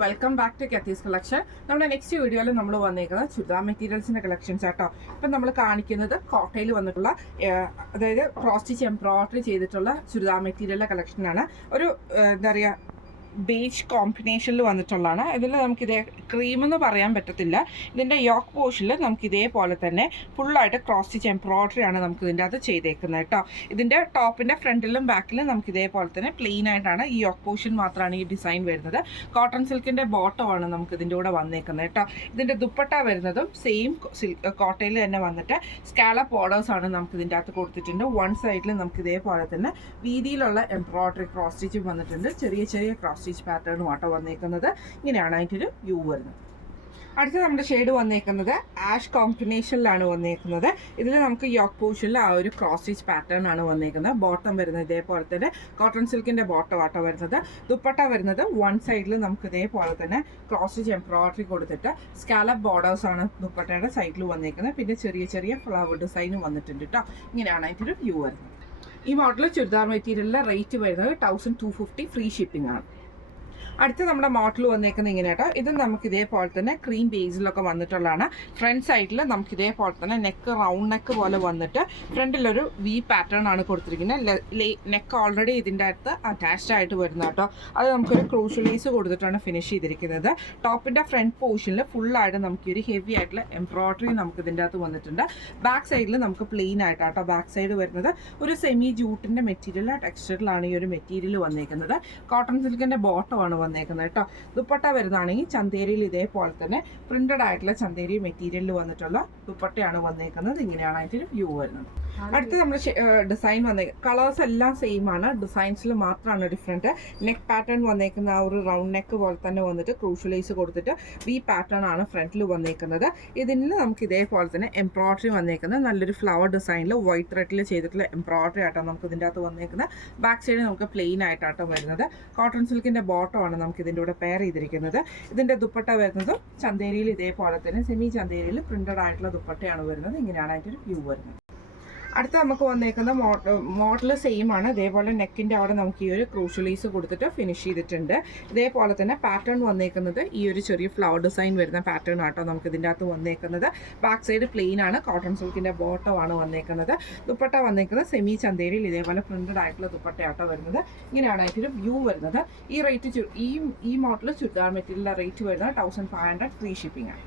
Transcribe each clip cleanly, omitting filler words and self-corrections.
Welcome back to കത്തീസ് collection. നമ്മുടെ next വീഡിയോയിൽ നമ്മൾ വന്നേക്കുന്നത് ചുരിദാർ മെറ്റീരിയൽസിന്റെ കളക്ഷൻസ് ആട്ടോ. ഇപ്പം നമ്മൾ കാണിക്കുന്നത് കോട്ടയിൽ വന്നിട്ടുള്ള അതായത് ക്രോസ് സ്റ്റിച്ച് എംബ്രോയിഡറി ചെയ്തിട്ടുള്ള ചുരിദാർ മെറ്റീരിയലിന്റെ കളക്ഷനാണ്. ഒരു എന്താ പറയുക ബേജ് കോമ്പിനേഷനിൽ വന്നിട്ടുള്ളതാണ്. ഇതിൽ നമുക്കിതേ ക്രീം എന്ന് പറയാൻ പറ്റത്തില്ല. ഇതിൻ്റെ യോക്ക് പോർഷനിൽ നമുക്ക് ഇതേപോലെ തന്നെ ഫുള്ളായിട്ട് ക്രോസ് സ്റ്റിച്ച് എംബ്രോയിഡറി ആണ് നമുക്ക് ഇതിൻ്റെ അത് ചെയ്തേക്കുന്നത് കേട്ടോ. ഇതിൻ്റെ ടോപ്പിൻ്റെ ഫ്രണ്ടിലും ബാക്കിലും നമുക്ക് ഇതേപോലെ തന്നെ പ്ലെയിൻ ആയിട്ടാണ് ഈ യോക്ക് പോർഷൻ മാത്രമാണ് ഈ ഡിസൈൻ വരുന്നത്. കോട്ടൺ സിൽക്കിൻ്റെ ബോട്ടമാണ് നമുക്ക് ഇതിൻ്റെ കൂടെ വന്നേക്കുന്നത് കേട്ടോ. ഇതിൻ്റെ ദുപ്പട്ട വരുന്നതും സെയിം കോട്ടയിൽ തന്നെ വന്നിട്ട് സ്കാലപ്പ് ബോർഡേഴ്സ് ആണ് നമുക്ക് ഇതിൻ്റെ അകത്ത് കൊടുത്തിട്ടുണ്ട്. വൺ സൈഡിൽ നമുക്ക് ഇതേപോലെ തന്നെ വീതിയിലുള്ള എംബ്രോയിഡറി ക്രോസ് സ്റ്റിച്ചും വന്നിട്ടുണ്ട്. ചെറിയ ചെറിയ ക്രോസ് സ്റ്റിച്ച് പാറ്റേണും ആട്ടോ വന്നേക്കുന്നത്. ഇങ്ങനെയാണ് അതിൻ്റെ വ്യൂ വരുന്നത്. അടുത്ത നമ്മുടെ ഷെയ്ഡ് വന്നേക്കുന്നത് ആഷ് കോമ്പിനേഷനിലാണ് വന്നേക്കുന്നത്. ഇതിൽ നമുക്ക് യോക്ക് പോർഷനിൽ ആ ഒരു ക്രോസ് സ്റ്റിച്ച് പാറ്റേൺ ആണ് വന്നേക്കുന്നത്. ബോട്ടം വരുന്നത് ഇതേപോലെ തന്നെ കോട്ടൺ സിൽക്കിൻ്റെ ബോട്ടം ആട്ടോ വരുന്നത്. ദുപ്പട്ട വരുന്നത് വൺ സൈഡിൽ നമുക്ക് ഇതേപോലെ തന്നെ ക്രോസ് സ്റ്റിച്ച് എംബ്രോയിഡറി കൊടുത്തിട്ട് സ്കാലപ്പ് ബോർഡേഴ്സ് ആണ് ദുപ്പട്ടയുടെ സൈഡിൽ വന്നേക്കുന്നത്. പിന്നെ ചെറിയ ചെറിയ ഫ്ലവർ ഡിസൈനും വന്നിട്ടുണ്ട് കേട്ടോ. ഇങ്ങനെയാണ് അതിൻ്റെ ഒരു വ്യൂ വരുന്നത്. ഈ മോഡൽ ചുരിദാർ മെറ്റീരിയലിൻ്റെ റേറ്റ് വരുന്നത് 1250 ഫ്രീ ഷിപ്പിംഗ് ആണ്. അടുത്ത നമ്മുടെ മോഡൽ വന്നേക്കുന്നത് ഇങ്ങനെ കേട്ടോ. ഇത് നമുക്ക് ഇതേപോലെ തന്നെ ക്രീം ബേസിലൊക്കെ വന്നിട്ടുള്ളതാണ്. ഫ്രണ്ട് സൈഡിൽ നമുക്ക് ഇതേപോലെ തന്നെ നെക്ക് റൗണ്ട് നെക്ക് പോലെ വന്നിട്ട് ഫ്രണ്ടിലൊരു വി പാറ്റേൺ ആണ് കൊടുത്തിരിക്കുന്നത്. നെക്ക് ഓൾറെഡി ഇതിൻ്റെ അകത്ത് അറ്റാച്ച്ഡ് ആയിട്ട് വരുന്ന കേട്ടോ. അത് നമുക്കൊരു ക്രൂഷ്യലൈസ് കൊടുത്തിട്ടാണ് ഫിനിഷ് ചെയ്തിരിക്കുന്നത്. ടോപ്പിൻ്റെ ഫ്രണ്ട് പോർഷനിൽ ഫുള്ളായിട്ട് നമുക്ക് ഒരു ഹെവി ആയിട്ടുള്ള എംബ്രോയിഡറി നമുക്ക് ഇതിൻ്റെ അകത്ത് വന്നിട്ടുണ്ട്. ബാക്ക് സൈഡിൽ നമുക്ക് പ്ലെയിൻ ആയിട്ടാട്ടോ ബാക്ക് സൈഡ് വരുന്നത്. ഒരു സെമി ജൂട്ടിൻ്റെ മെറ്റീരിയൽ ടെക്സ്ചറിലാണ് ഈ ഒരു മെറ്റീരിയൽ വന്നേക്കുന്നത്. കോട്ടൺ സിൽക്കിൻ്റെ ബോട്ടമാണ് വന്നേക്കുന്നത് കേട്ടോ. ദുപ്പട്ട വരുന്നതാണെങ്കിൽ ചന്തേരിയിൽ ഇതേപോലെ തന്നെ പ്രിന്റഡ് ആയിട്ടുള്ള ചന്തേരി മെറ്റീരിയലിൽ വന്നിട്ടുള്ള ദുപ്പട്ടയാണ് വന്നേക്കുന്നത്. ഇങ്ങനെയാണ് അതിൻ്റെ വ്യൂ വരുന്നത്. അടുത്ത നമ്മൾ ഡിസൈൻ കളേഴ്സ് എല്ലാം സെയിം ആണ്, ഡിസൈൻസിൽ മാത്രമാണ് ഡിഫറെൻറ്റ്. നെക്ക് പാറ്റേൺ വന്നേക്കുന്ന ആ ഒരു റൗണ്ട് നെക്ക് പോലെ തന്നെ വന്നിട്ട് ക്രൂഷ്യലൈസ് കൊടുത്തിട്ട് വി പാറ്റേൺ ആണ് ഫ്രണ്ടിൽ വന്നേക്കുന്നത്. ഇതിൽ നമുക്ക് ഇതേപോലെ തന്നെ എംബ്രോയിഡറി വന്നേക്കുന്നത് നല്ലൊരു ഫ്ലവർ ഡിസൈനിൽ വൈറ്റ് ത്രെഡിൽ ചെയ്തിട്ടുള്ള എംബ്രോയിഡറി ആയിട്ടാണ് നമുക്ക് ഇതിൻ്റെ അകത്ത് വന്നേക്കുന്നത്. ബാക്ക് സൈഡ് നമുക്ക് പ്ലെയിൻ ആയിട്ടാട്ടോ വരുന്നത്. കോട്ടൺ സിൽക്കിൻ്റെ ബോട്ടമാണ് നമുക്ക് ഇതിൻ്റെ കൂടെ പെയർ ചെയ്തിരിക്കുന്നത്. ഇതിൻ്റെ ദുപ്പട്ട വരുന്നത് ചന്തേരിയിൽ ഇതേപോലെ തന്നെ സെമി ചന്തേരിയിൽ പ്രിന്റഡ് ആയിട്ടുള്ള ദുപ്പട്ടയാണ് വരുന്നത്. ഇങ്ങനെയാണ് അതിൻ്റെ ഒരു വ്യൂ വരുന്നത്. അടുത്ത നമുക്ക് വന്നേക്കുന്ന മോഡൽ സെയിം ആണ്. ഇതേപോലെ നെക്കിൻ്റെ അവിടെ നമുക്ക് ഈ ഒരു ക്രൂഷ്യലൈസ് കൊടുത്തിട്ട് ഫിനിഷ് ചെയ്തിട്ടുണ്ട്. ഇതേപോലെ തന്നെ പാറ്റേൺ വന്നേക്കുന്നത് ഈ ഒരു ചെറിയ ഫ്ലവർ ഡിസൈൻ വരുന്ന പാറ്റേൺ ആട്ടോ നമുക്ക് ഇതിൻ്റെ അകത്ത് വന്നേക്കുന്നത്. ബാക്ക് സൈഡ് പ്ലെയിൻ ആണ്. കോട്ടൺ സിൽക്കിൻ്റെ ബോട്ടമാണ് വന്നേക്കുന്നത്. ദുപ്പട്ട വന്നേക്കുന്നത് സെമി ചന്തേരിയിൽ ഇതേപോലെ പ്രിന്റഡ് ആയിട്ടുള്ള ദുപ്പട്ടയാട്ടോ വരുന്നത്. ഇങ്ങനെയാണ് അതിൻ്റെ വ്യൂ വരുന്നത്. ഈ റേറ്റ് ഈ മോഡൽ ചുരിദാർ മെറ്റീരിയലിൻ്റെ റേറ്റ് വരുന്നത് 1500 ഫ്രീ ഷിപ്പിംഗ് ആണ്.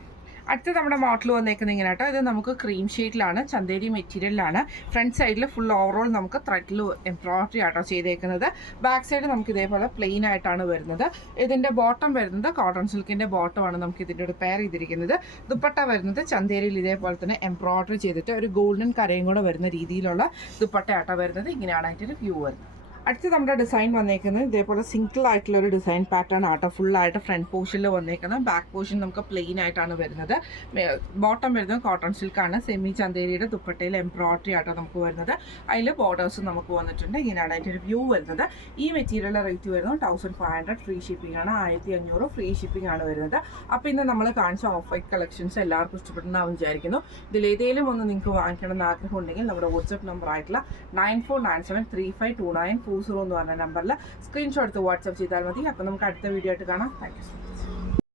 അടുത്ത നമ്മുടെ മോഡൽ വന്നേക്കുന്നത് ഇങ്ങനെ കേട്ടോ. ഇത് നമുക്ക് ക്രീം ഷെയ്ഡിലാണ്, ചന്തേരി മെറ്റീരിയലിലാണ്. ഫ്രണ്ട് സൈഡിൽ ഫുൾ ഓവറോൾ നമുക്ക് ത്രെഡിൽ എംബ്രോയിഡറി ആട്ടോ ചെയ്തേക്കുന്നത്. ബാക്ക് സൈഡ് നമുക്ക് ഇതേപോലെ പ്ലെയിൻ ആയിട്ടാണ് വരുന്നത്. ഇതിൻ്റെ ബോട്ടം വരുന്നത് കോട്ടൺ സിൽക്കിൻ്റെ ബോട്ടമാണ് നമുക്ക് ഇതിൻ്റെ ഒരു പെയർ ചെയ്തിരിക്കുന്നത്. ദുപ്പട്ട വരുന്നത് ചന്തേരിയിൽ ഇതേപോലെ തന്നെ എംബ്രോയിഡറി ചെയ്തിട്ട് ഒരു ഗോൾഡൻ കരയും കൂടെ വരുന്ന രീതിയിലുള്ള ദുപ്പട്ട ആട്ടോ വരുന്നത്. ഇങ്ങനെയാണ് അതിൻ്റെ ഒരു വ്യൂ വരുന്നത്. അടുത്ത് നമ്മുടെ ഡിസൈൻ വന്നേക്കുന്നത് ഇതേപോലെ സിംഗിൾ ആയിട്ടുള്ള ഒരു ഡിസൈൻ പാറ്റേൺ ആട്ടോ. ഫുള്ളായിട്ട് ഫ്രണ്ട് പോർഷനിൽ വന്നേക്കുന്നത്. ബാക്ക് പോർഷൻ നമുക്ക് പ്ലെയിൻ ആയിട്ടാണ് വരുന്നത്. ബോട്ടം വരുന്നത് കോട്ടൺ സിൽക്കാണ്. സെമി ചന്തേരിയുടെ ദുപ്പട്ടയിൽ എംബ്രോയിഡറി ആട്ടോ നമുക്ക് വരുന്നത്. അതിൽ ബോർഡേഴ്സും നമുക്ക് വന്നിട്ടുണ്ട്. ഇങ്ങനെയാണ് അതിൻ്റെ ഒരു വ്യൂ വരുന്നത്. ഈ മെറ്റീരിയലിൻ്റെ റേറ്റ് വരുന്നത് 1500 ഫ്രീ ഷിപ്പിംഗ് ആണ്. 1500 ഫ്രീ ഷിപ്പിംഗ് ആണ് വരുന്നത്. അപ്പോൾ ഇന്ന് നമ്മൾ കാണിച്ച ഓഫ് വൈറ്റ് കളക്ഷൻസ് എല്ലാവർക്കും ഇഷ്ടപ്പെടുന്നതാവും വിചാരിക്കുന്നു. ഇതിലേതെങ്കിലും ഒന്ന് നിങ്ങൾക്ക് വാങ്ങിക്കണമെന്ന് ആഗ്രഹം ഉണ്ടെങ്കിൽ നമ്മുടെ വാട്സ്ആപ്പ് നമ്പർ ആയിട്ടുള്ള 9497352940 എന്ന് പറഞ്ഞ നമ്പറിൽ സ്ക്രീൻഷോട്ട് എടുത്ത് വാട്സ്ആപ്പ് ചെയ്താൽ മതി. അപ്പോൾ നമുക്ക് അടുത്ത വീഡിയോ ആയിട്ട് കാണാം. Thank you so much.